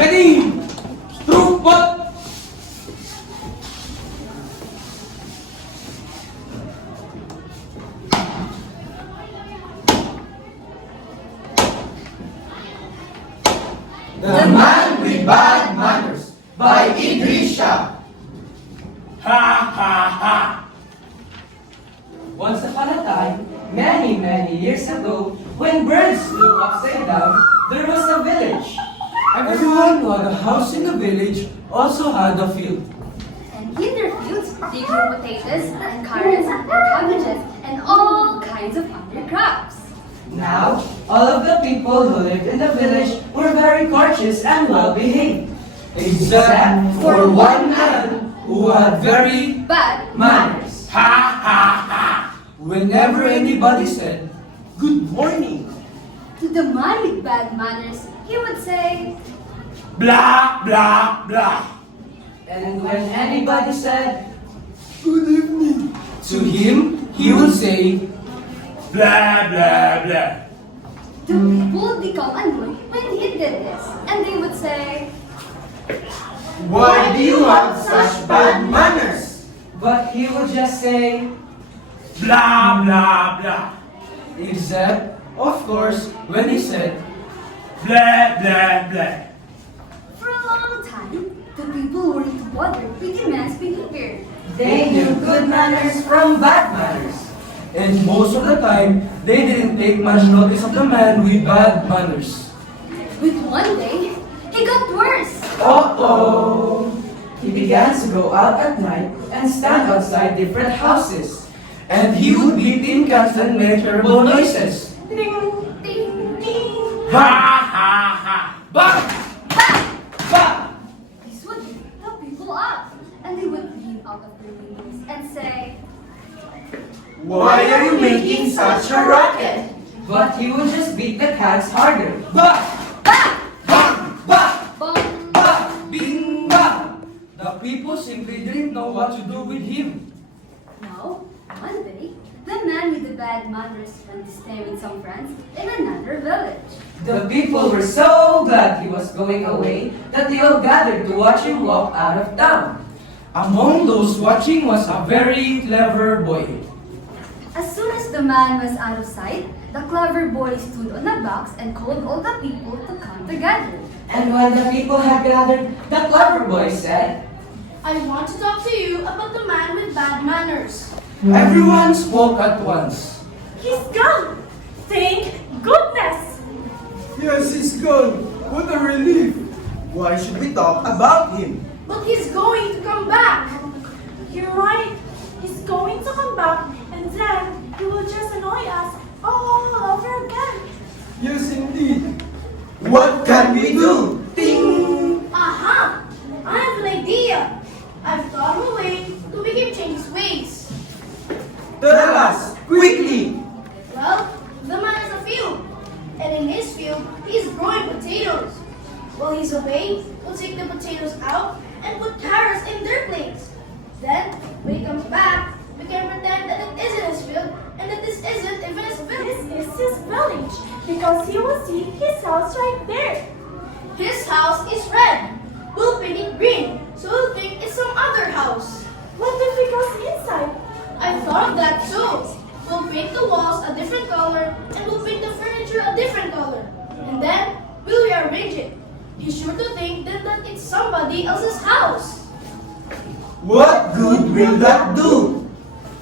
Ready! True pot! The Man with Bad Manners by Idrisha. Ha ha ha! Once upon a time, many years ago, when birds flew upside down, there was a village. Everyone who had a house in the village also had a field. And in their fields, they grew potatoes and carrots and cabbages and all kinds of other crops. Now, all of the people who lived in the village were very courteous and well-behaved. Except for one man who had very But Manners. ha ha ha! Whenever anybody said, "Good morning," to the man with bad manners, he would say, blah blah blah. And when anybody said, Good evening. To him, he would say, blah blah blah. the people would become annoyed when he did this. And they would say, Why do you have such bad manners? but he would just say, Blah blah blah. Except, of course, when he said, blah blah blah. for a long time, the people weren't bothered with the man's behavior. they knew good manners from bad manners. And most of the time, they didn't take much notice of the man with bad manners. But one day, he got worse. Uh-oh! He began to go out at night and stand outside different houses. And he would beat tin cans and make terrible noises. Ding, ding, ding. Ha ha ha! Bah! Bah! Bah! This would wake the people up, and they would lean out of their windows and say, Why are you making such a racket? But he would just beat the cans harder. Bah! Bah! Bah! Bah! Bong! Bah! Bing! Bah! The people simply didn't know what to do with him. Now, one day, the man with the bad manners went to stay with some friends in another village. The people were so glad he was going away that they all gathered to watch him walk out of town. Among those watching was a very clever boy. As soon as the man was out of sight, the clever boy stood on a box and called all the people to come together. And when the people had gathered, the clever boy said, I want to talk to you about the man with bad manners. Everyone spoke at once. He's gone! Thank goodness! Yes, he's gone. What a relief. Why should we talk about him? But he's going to come back! You're right. He's going to come back and then he will just annoy us all over again. Yes, indeed. What can we do? Ting! Aha! I have an idea! I've thought of a way to make him change his ways. Tell us, quickly! Well, the man has a field, and in his field, he's growing potatoes. While he's away, we'll take the potatoes out and put carrots in their place. Then, when he comes back, we can pretend that it isn't his field and that this isn't even his village. This is his village because he will see his house right there. His house is red. We'll paint it green, so we'll think it's some other house. What if he goes inside? I thought of that too. We'll paint the walls a different color and we'll paint the furniture a different color. And then we'll rearrange it. He's sure to think that it's somebody else's house. What good will that do?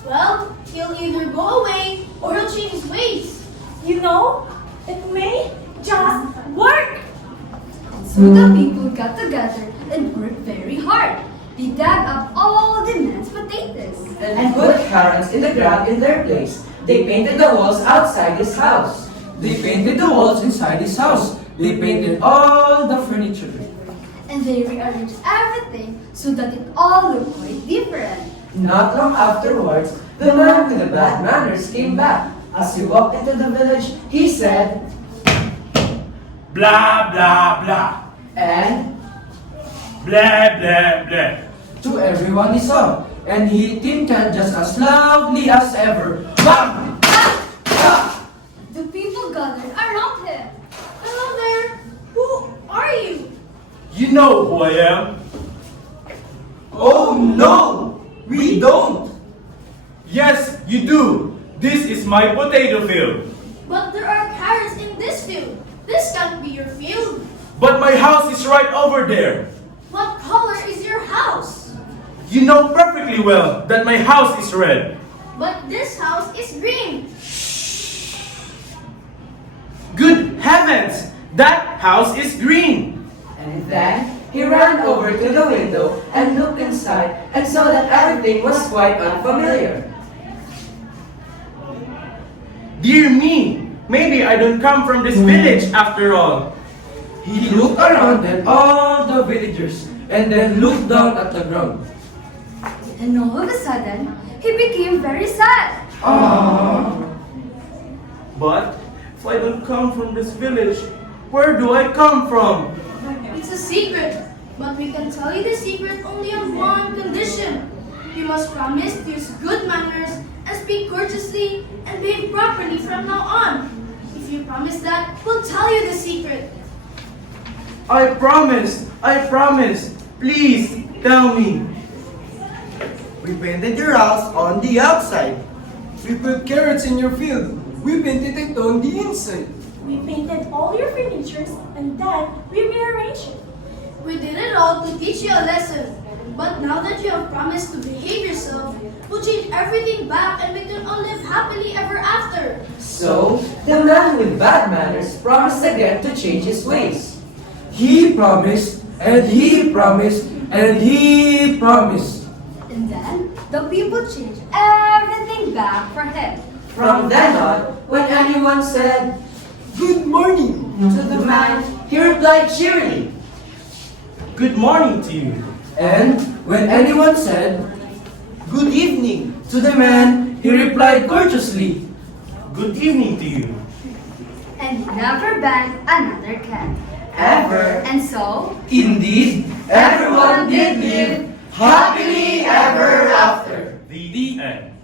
Well, he'll either go away or he'll change his ways. You know, it may just work. So the people got together and worked very hard. They dug up all the man's potatoes. and put carrots in the ground in their place. They painted the walls outside his house. They painted the walls inside his house. They painted all the furniture. And they rearranged everything so that it all looked quite different. Not long afterwards, the man with the bad manners came back. As he walked into the village, he said, Blah, blah, blah. and Blah, blah, blah. To everyone he saw. And he hit tin can just as loudly as ever. Bang! The people gathered around him. Hello there. Who are you? You know who I am. Oh no! We don't! Yes, you do. This is my potato field. But there are carrots in this field. This can't be your field. But my house is right over there. What color is your house? You know perfectly well that my house is red. But this house is green. Good heavens! That house is green. And then he ran over to the window and looked inside and saw that everything was quite unfamiliar. Dear me, maybe I don't come from this village after all. He looked around at all the villagers and then looked down at the ground. And all of a sudden, he became very sad. But if I don't come from this village, where do I come from? It's a secret. But we can tell you the secret only on one condition. You must promise to use good manners and speak courteously and behave properly from now on. If you promise that, we'll tell you the secret. I promise. Please tell me. We painted your house on the outside. We put carrots in your field. We painted it on the inside. We painted all your furnitures and then we rearranged it. We did it all to teach you a lesson. But now that you have promised to behave yourself, we'll change everything back and we can all live happily ever after. So the man with bad manners promised again to change his ways. He promised, and he promised, and he promised. And then, the people changed everything back for him. From then on, when anyone said Good morning. to the man, he replied cheerily. Good morning to you. And when anyone said, Good evening. to the man, he replied courteously. Good evening to you. And he never banged another cat. Ever. And so, Indeed, Everyone did live happily ever after. The end.